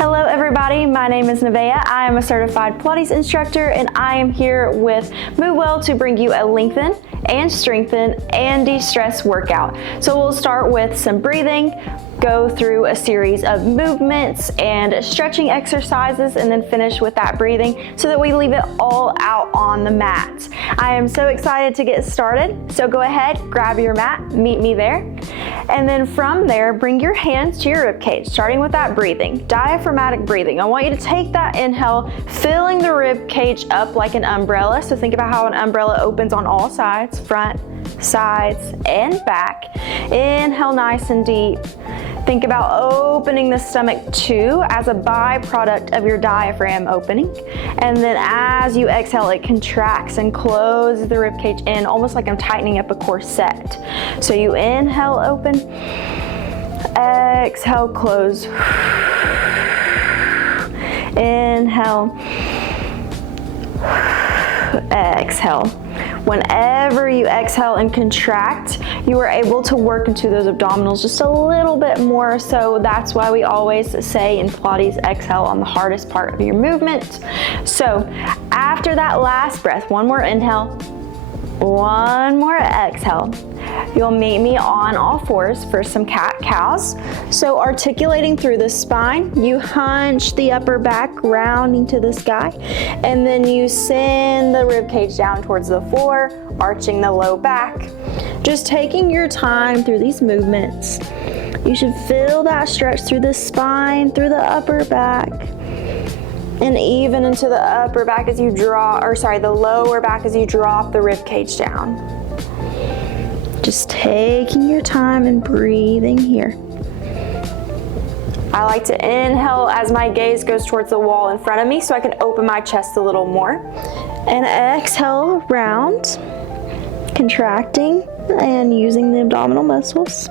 Hello everybody, my name is Nevaeh. I am a certified Pilates instructor and I am here with Move Well to bring you a lengthen and strengthen and de-stress workout. So we'll start with some breathing, go through a series of movements and stretching exercises, and then finish with that breathing so that we leave it all out on the mat. I am so excited to get started. So go ahead, grab your mat, meet me there. And then from there, bring your hands to your rib cage, starting with that breathing, diaphragmatic breathing. I want you to take that inhale, filling the rib cage up like an umbrella. So think about how an umbrella opens on all sides, front, sides, and back. Inhale nice and deep. Think about opening the stomach too as a byproduct of your diaphragm opening. And then as you exhale, it contracts and closes the rib cage in, almost like I'm tightening up a corset. So you inhale, open, exhale, close. Inhale, exhale. Whenever you exhale and contract, you are able to work into those abdominals just a little bit more. So that's why we always say in Pilates, exhale on the hardest part of your movement. So after that last breath, one more inhale, one more exhale. You'll meet me on all fours for some cat-cows. So articulating through the spine, you hunch the upper back, rounding to the sky, and then you send the rib cage down towards the floor, arching the low back. Just taking your time through these movements. You should feel that stretch through the spine, through the upper back, and even into the upper back as you the lower back as you drop the rib cage down. Just taking your time and breathing here. I like to inhale as my gaze goes towards the wall in front of me so I can open my chest a little more. And exhale, round, contracting and using the abdominal muscles.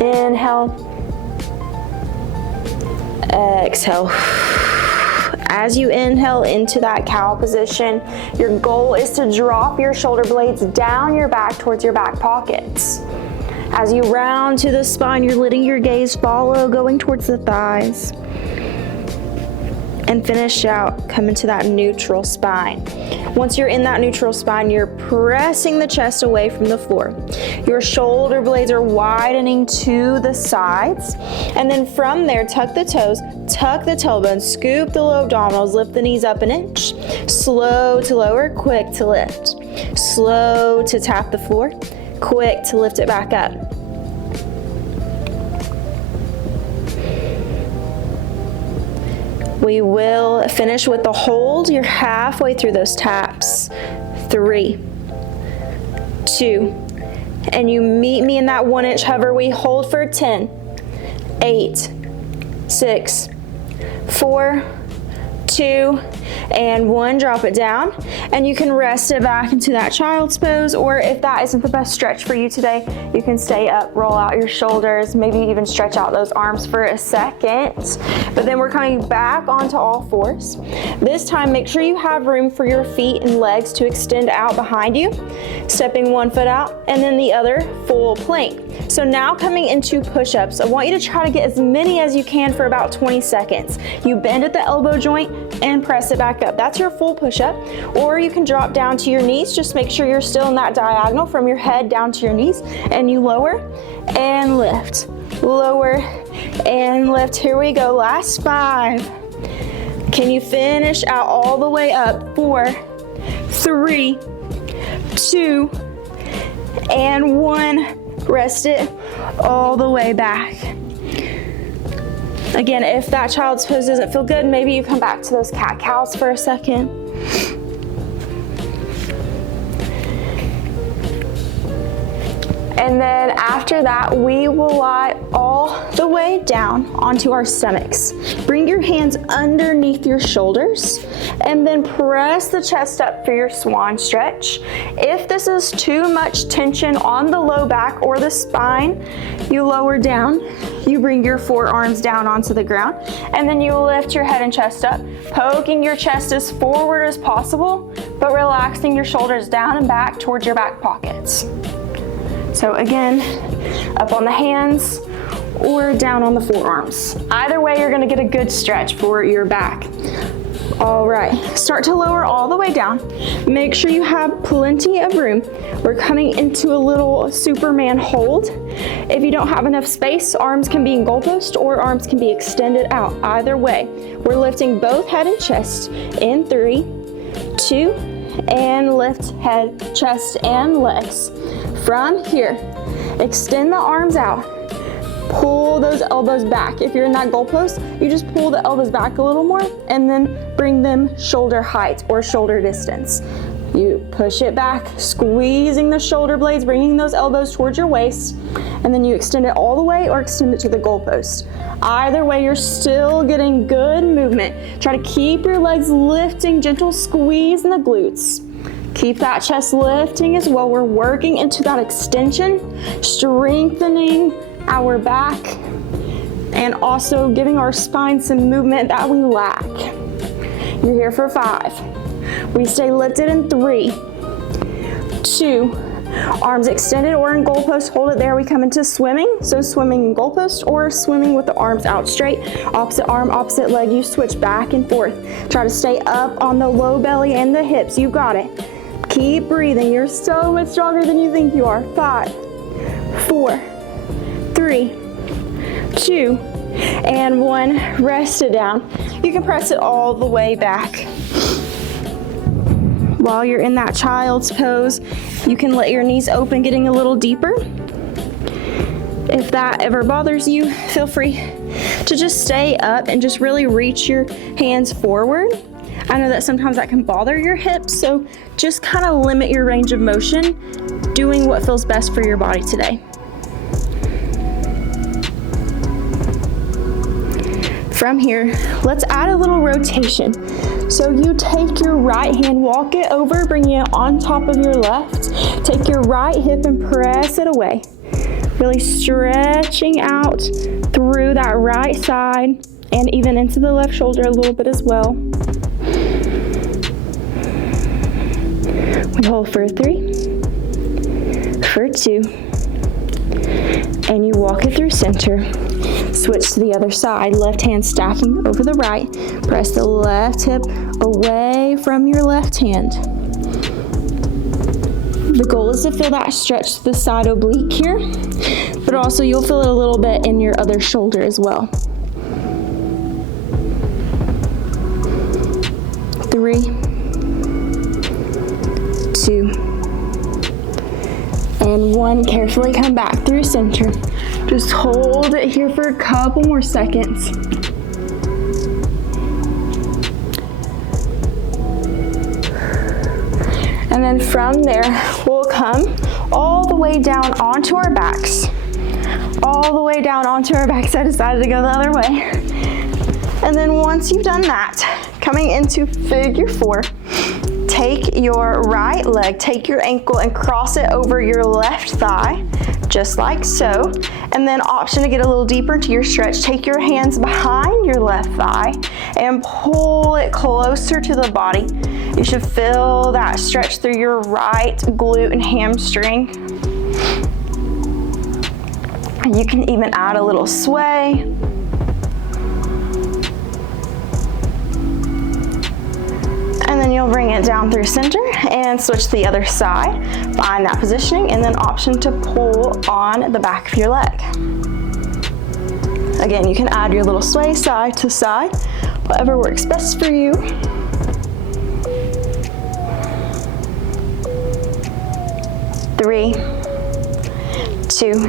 Inhale, exhale. As you inhale into that cow position, your goal is to drop your shoulder blades down your back towards your back pockets. As you round to the spine, you're letting your gaze follow, going towards the thighs. And finish out, come into that neutral spine. Once you're in that neutral spine, you're pressing the chest away from the floor. Your shoulder blades are widening to the sides. And then from there, tuck the toes, tuck the tailbone, scoop the low abdominals, lift the knees up an inch. Slow to lower, quick to lift. Slow to tap the floor, quick to lift it back up. We will finish with the hold. You're halfway through those taps. 3, 2, and you meet me in that 1 inch hover. We hold for 10, 8, 6, 4, 2, and 1. Drop it down, and you can rest it back into that child's pose, or if that isn't the best stretch for you today, you can stay up, roll out your shoulders, maybe even stretch out those arms for a second. But then we're coming back onto all fours. This time, make sure you have room for your feet and legs to extend out behind you, stepping one foot out and then the other, full plank. So now coming into push-ups, I want you to try to get as many as you can for about 20 seconds. You bend at the elbow joint and press it back up. That's your full push-up. Or you can drop down to your knees. Just make sure you're still in that diagonal from your head down to your knees, and you lower and lift, lower and lift. Here we go, last 5. Can you finish out all the way up? 4, 3, 2, and 1. Rest it all the way back. Again, if that child's pose doesn't feel good, maybe you come back to those cat-cows for a second. And then after that, we will lie all the way down onto our stomachs. Bring your hands underneath your shoulders and then press the chest up for your swan stretch. If this is too much tension on the low back or the spine, you lower down. You bring your forearms down onto the ground, and then you lift your head and chest up, poking your chest as forward as possible, but relaxing your shoulders down and back towards your back pockets. So again, up on the hands or down on the forearms. Either way, you're gonna get a good stretch for your back. All right, start to lower all the way down. Make sure you have plenty of room. We're coming into a little Superman hold. If you don't have enough space, arms can be in goalpost or arms can be extended out. Either way, we're lifting both head and chest in 3, 2, and lift head, chest, and legs. From here, extend the arms out. Pull those elbows back. If you're in that goalpost, you just pull the elbows back a little more and then bring them shoulder height or shoulder distance. You push it back, squeezing the shoulder blades, bringing those elbows towards your waist, and then you extend it all the way or extend it to the goalpost. Either way, you're still getting good movement. Try to keep your legs lifting, gentle squeeze in the glutes. Keep that chest lifting as well. We're working into that extension, strengthening our back, and also giving our spine some movement that we lack. You're here for 5. We stay lifted in 3, 2, arms extended or in goalpost, hold it there. We come into swimming, so swimming in goalpost or swimming with the arms out straight. Opposite arm, opposite leg, you switch back and forth. Try to stay up on the low belly and the hips. You got it. Keep breathing. You're so much stronger than you think you are. 5, 4, 3, 2, and 1. Rest it down. You can press it all the way back. While you're in that child's pose, you can let your knees open, getting a little deeper. If that ever bothers you, feel free to just stay up and just really reach your hands forward. I know that sometimes that can bother your hips, so just kind of limit your range of motion, doing what feels best for your body today. From here, let's add a little rotation. So you take your right hand, walk it over, bringing it on top of your left. Take your right hip and press it away. Really stretching out through that right side and even into the left shoulder a little bit as well. We hold for 3, for 2, and you walk it through center. Switch to the other side, left hand stacking over the right. Press the left hip away from your left hand. The goal is to feel that stretch to the side oblique here, but also you'll feel it a little bit in your other shoulder as well. 3, 2, and 1. Carefully come back through center. Just hold it here for a couple more seconds. And then from there, we'll come all the way down onto our backs. All the way down onto our backs. I decided to go the other way. And then once you've done that, coming into figure 4, take your right leg, take your ankle and cross it over your left thigh, just like so. And then option to get a little deeper into your stretch, take your hands behind your left thigh and pull it closer to the body. You should feel that stretch through your right glute and hamstring. You can even add a little sway. And then you'll bring it down through center and switch to the other side. Find that positioning and then option to pull on the back of your leg. Again, you can add your little sway side to side, whatever works best for you. 3, 2,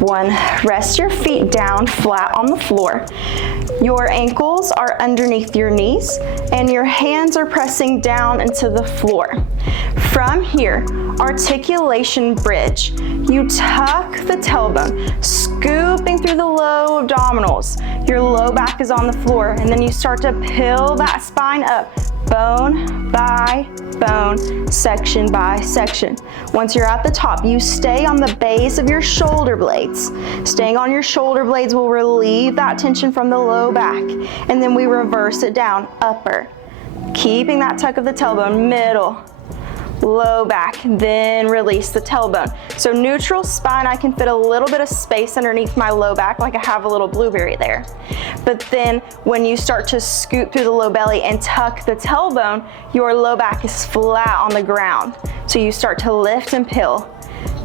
1. Rest your feet down flat on the floor. Your ankles are underneath your knees and your hands are pressing down into the floor. From here, articulation bridge. You tuck the tailbone, scooping through the low abdominals. Your low back is on the floor, and then you start to peel that spine up, bone by bone, section by section. Once you're at the top, you stay on the base of your shoulder blades. Staying on your shoulder blades will relieve that tension from the low back, and then we reverse it down, upper. Keeping that tuck of the tailbone, middle, low back, then release the tailbone. So neutral spine, I can fit a little bit of space underneath my low back, like I have a little blueberry there. But then when you start to scoot through the low belly and tuck the tailbone, your low back is flat on the ground. So you start to lift and peel.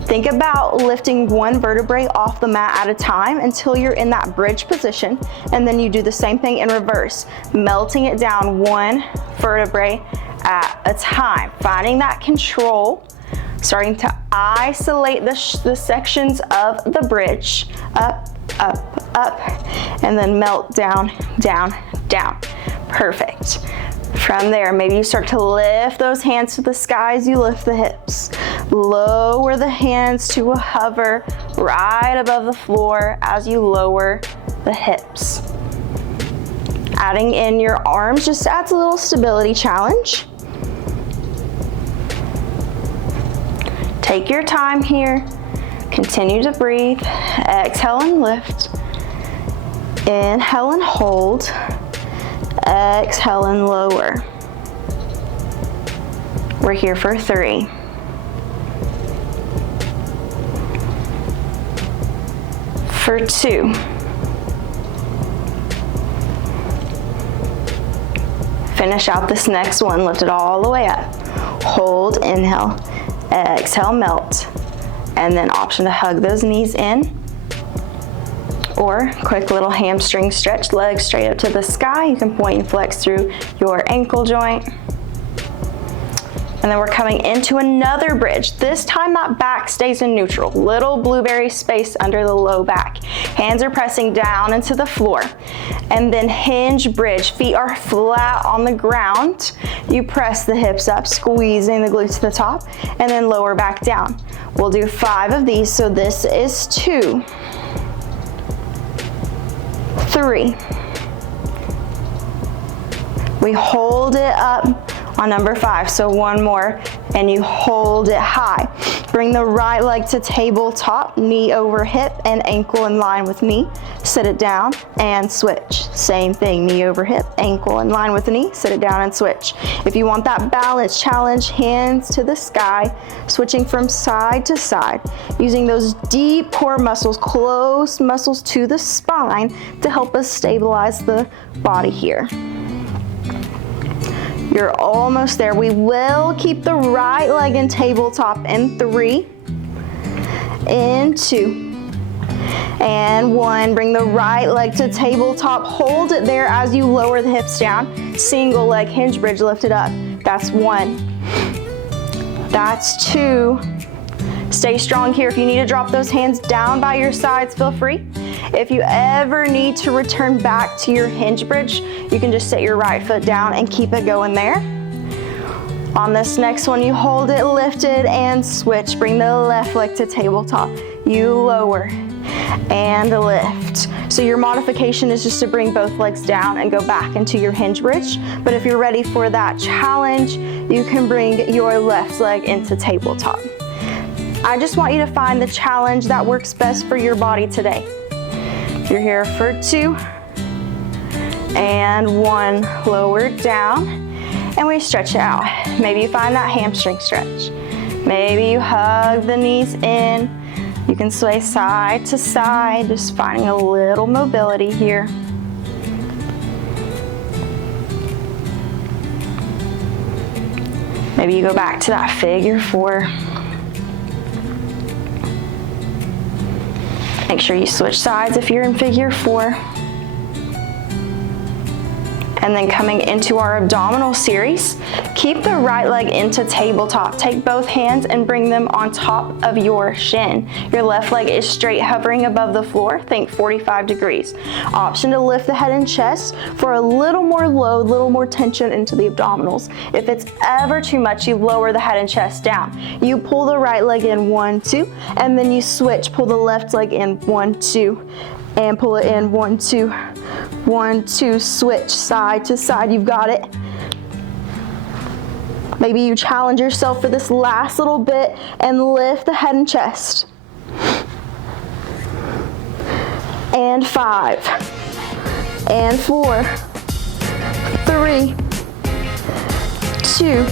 Think about lifting one vertebrae off the mat at a time until you're in that bridge position, and then you do the same thing in reverse, melting it down one vertebrae at a time, finding that control, starting to isolate the sections of the bridge, up, up, up, and then melt down, down, down. Perfect. From there, maybe you start to lift those hands to the sky as you lift the hips. Lower the hands to a hover right above the floor as you lower the hips. Adding in your arms just adds a little stability challenge. Take your time here. Continue to breathe. Exhale and lift. Inhale and hold. Exhale and lower. We're here for 3. For 2. Finish out this next one. Lift it all the way up. Hold, inhale, exhale, melt. And then option to hug those knees in. Or quick little hamstring stretch, legs straight up to the sky. You can point and flex through your ankle joint. And then we're coming into another bridge. This time that back stays in neutral. Little blueberry space under the low back. Hands are pressing down into the floor. And then hinge bridge. Feet are flat on the ground. You press the hips up, squeezing the glutes to the top, and then lower back down. We'll do 5 of these. So this is 2. 3. We hold it up on number 5, so 1 more, and you hold it high. Bring the right leg to tabletop, knee over hip and ankle in line with knee. Sit it down and switch. Same thing, knee over hip, ankle in line with the knee, sit it down and switch. If you want that balance challenge, hands to the sky, switching from side to side, using those deep core muscles, close muscles to the spine to help us stabilize the body here. You're almost there. We will keep the right leg in tabletop in 3, in 2, and 1. Bring the right leg to tabletop. Hold it there as you lower the hips down. Single leg hinge bridge, lift it up. That's 1. That's 2. Stay strong here. If you need to drop those hands down by your sides, feel free. If you ever need to return back to your hinge bridge, you can just set your right foot down and keep it going there. On this next one, you hold it lifted and switch. Bring the left leg to tabletop. You lower and lift. So your modification is just to bring both legs down and go back into your hinge bridge. But if you're ready for that challenge, you can bring your left leg into tabletop. I just want you to find the challenge that works best for your body today. You're here for 2 and 1, lower down, and we stretch it out. Maybe you find that hamstring stretch. Maybe you hug the knees in. You can sway side to side, just finding a little mobility here. Maybe you go back to that figure 4. Make sure you switch sides if you're in figure 4. And then coming into our abdominal series, keep the right leg into tabletop. Take both hands and bring them on top of your shin. Your left leg is straight, hovering above the floor. Think 45 degrees. Option to lift the head and chest for a little more load, little more tension into the abdominals. If it's ever too much, you lower the head and chest down. You pull the right leg in, 1, 2, and then you switch. Pull the left leg in, 1, 2, and pull it in, 1, 2, 1, 2, switch side to side. You've got it. Maybe you challenge yourself for this last little bit and lift the head and chest. And 5, and 4, 3, 2,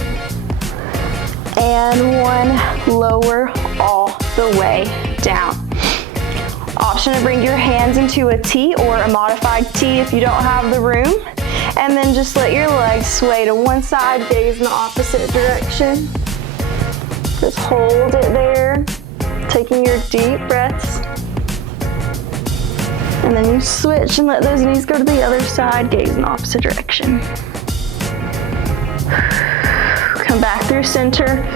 and one, lower all the way down. Option to bring your hands into a T or a modified T if you don't have the room. And then just let your legs sway to one side, gaze in the opposite direction. Just hold it there, taking your deep breaths. And then you switch and let those knees go to the other side, gaze in the opposite direction. Come back through center.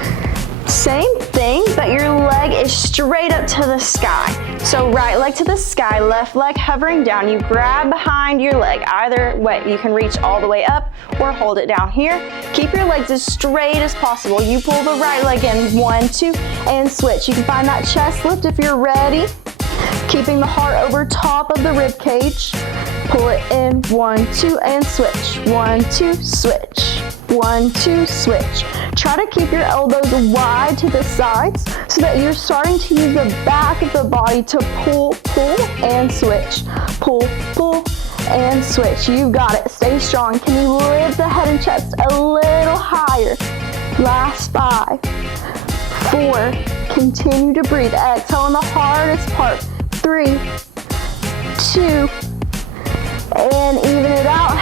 Same thing, but your leg is straight up to the sky. So right leg to the sky, left leg hovering down. You grab behind your leg. Either way, you can reach all the way up or hold it down here. Keep your legs as straight as possible. You pull the right leg in, 1, 2, and switch. You can find that chest lift if you're ready. Keeping the heart over top of the rib cage. Pull it in, 1, 2, and switch. 1, 2, switch. 1, 2, switch. Try to keep your elbows wide to the sides so that you're starting to use the back of the body to pull, pull, and switch. Pull, pull, and switch. You got it. Stay strong. Can you lift the head and chest a little higher? Last 5, 4, continue to breathe. Exhale on the hardest part. 3, 2, and even it out.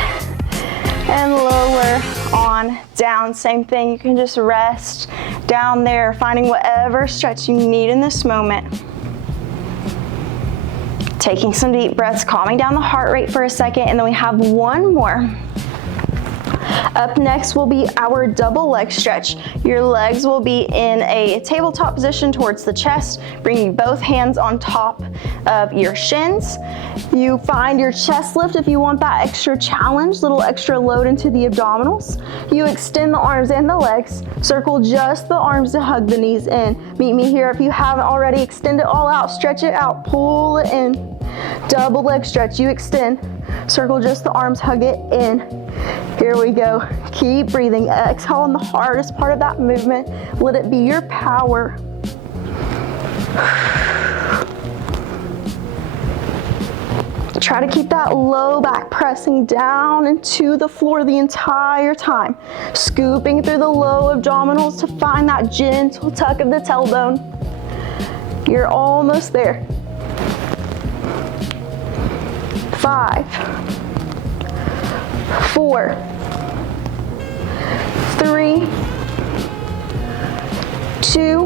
And lower on down. Same thing. You can just rest down there, finding whatever stretch you need in this moment. Taking some deep breaths, calming down the heart rate for a second, and then we have one more. Up next will be our double leg stretch. Your legs will be in a tabletop position towards the chest, bringing both hands on top of your shins. You find your chest lift if you want that extra challenge, little extra load into the abdominals. You extend the arms and the legs. Circle just the arms to hug the knees in. Meet me here if you haven't already. Extend it all out, stretch it out, pull it in. Double leg stretch, you extend. Circle just the arms, hug it in. Here we go. Keep breathing. Exhale on the hardest part of that movement. Let it be your power. Try to keep that low back pressing down into the floor the entire time. Scooping through the low abdominals to find that gentle tuck of the tailbone. You're almost there. 5, 4, 3, 2,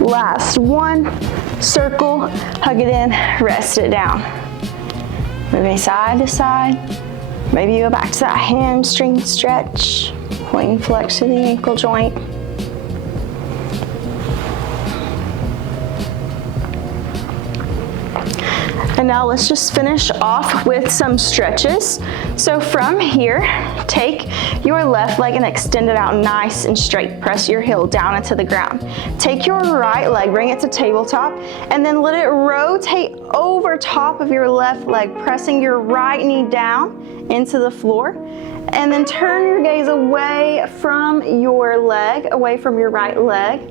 last 1. Circle, hug it in, rest it down. Moving side to side. Maybe you go back to that hamstring stretch. Point and flex to the ankle joint. And now let's just finish off with some stretches. So from here, take your left leg and extend it out nice and straight. Press your heel down into the ground. Take your right leg, bring it to tabletop, and then let it rotate over top of your left leg, pressing your right knee down into the floor. And then turn your gaze away from your leg, away from your right leg.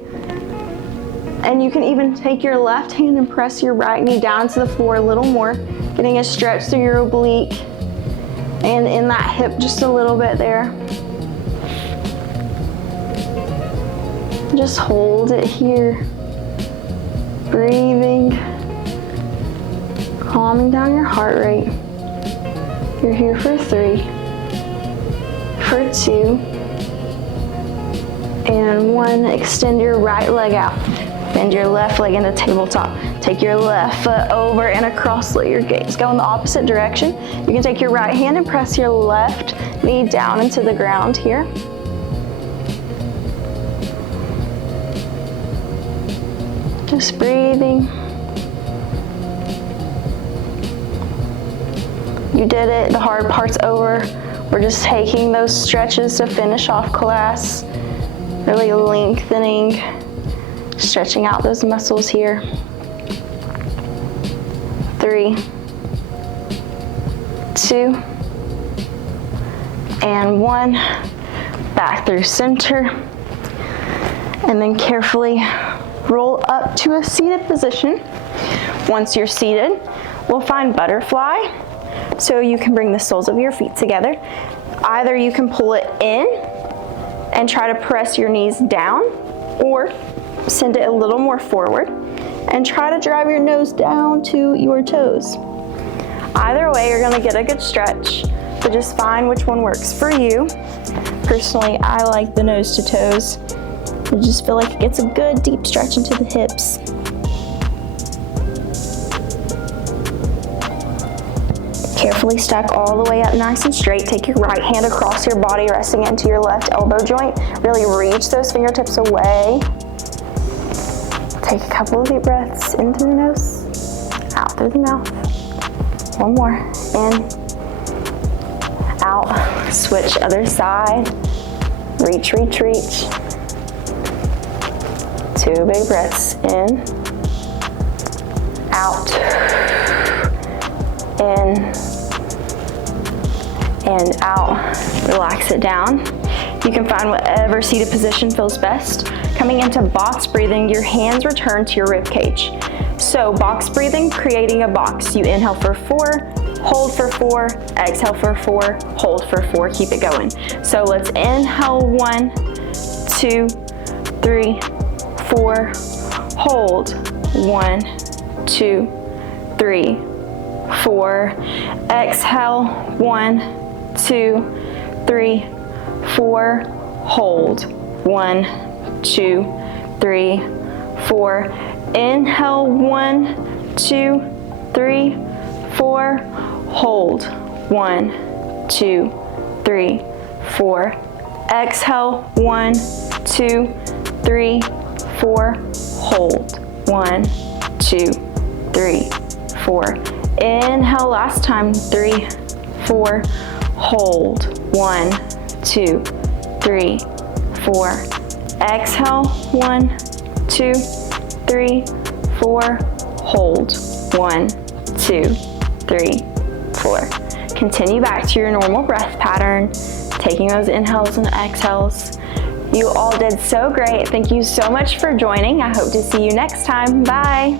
And you can even take your left hand and press your right knee down to the floor a little more, getting a stretch through your oblique and in that hip just a little bit there. Just hold it here. Breathing, calming down your heart rate. You're here for 3, for 2, and 1. Extend your right leg out. Bend your left leg into tabletop. Take your left foot over and across. Let your gaze go in the opposite direction. You can take your right hand and press your left knee down into the ground here. Just breathing. You did it. The hard part's over. We're just taking those stretches to finish off class. Really lengthening. Stretching out those muscles here. 3, 2, and 1. Back through center. And then carefully roll up to a seated position. Once you're seated, we'll find butterfly. So you can bring the soles of your feet together. Either you can pull it in and try to press your knees down, or send it a little more forward and try to drive your nose down to your toes. Either way, you're gonna get a good stretch, but just find which one works for you. Personally, I like the nose to toes. I just feel like it gets a good deep stretch into the hips. Carefully stack all the way up nice and straight. Take your right hand across your body, resting into your left elbow joint. Really reach those fingertips away. Take a couple of deep breaths in through the nose, out through the mouth. One more, in, out. Switch other side. Reach, reach, reach. 2 big breaths, in, out, in, and out. Relax it down. You can find whatever seated position feels best. Coming into box breathing, your hands return to your rib cage. So box breathing, creating a box. You inhale for 4, hold for 4, exhale for 4, hold for 4, keep it going. So let's inhale 1, 2, 3, 4, hold, 1, 2, 3, 4, exhale, 1, 2, 3, 4, hold, 1, 2, 3, 4, inhale, 1, 2, 3, 4, hold, 1, 2, 3, 4, exhale, 1, 2, 3, 4, hold, 1, 2, 3, 4, inhale, last time, 3, 4, hold, 1, 2, 3, 4, exhale, 1, 2, 3, 4, hold, 1, 2, 3, 4. Continue back to your normal breath pattern, taking those inhales and exhales. You all did so great. Thank you so much for joining. I hope to see you next time. Bye.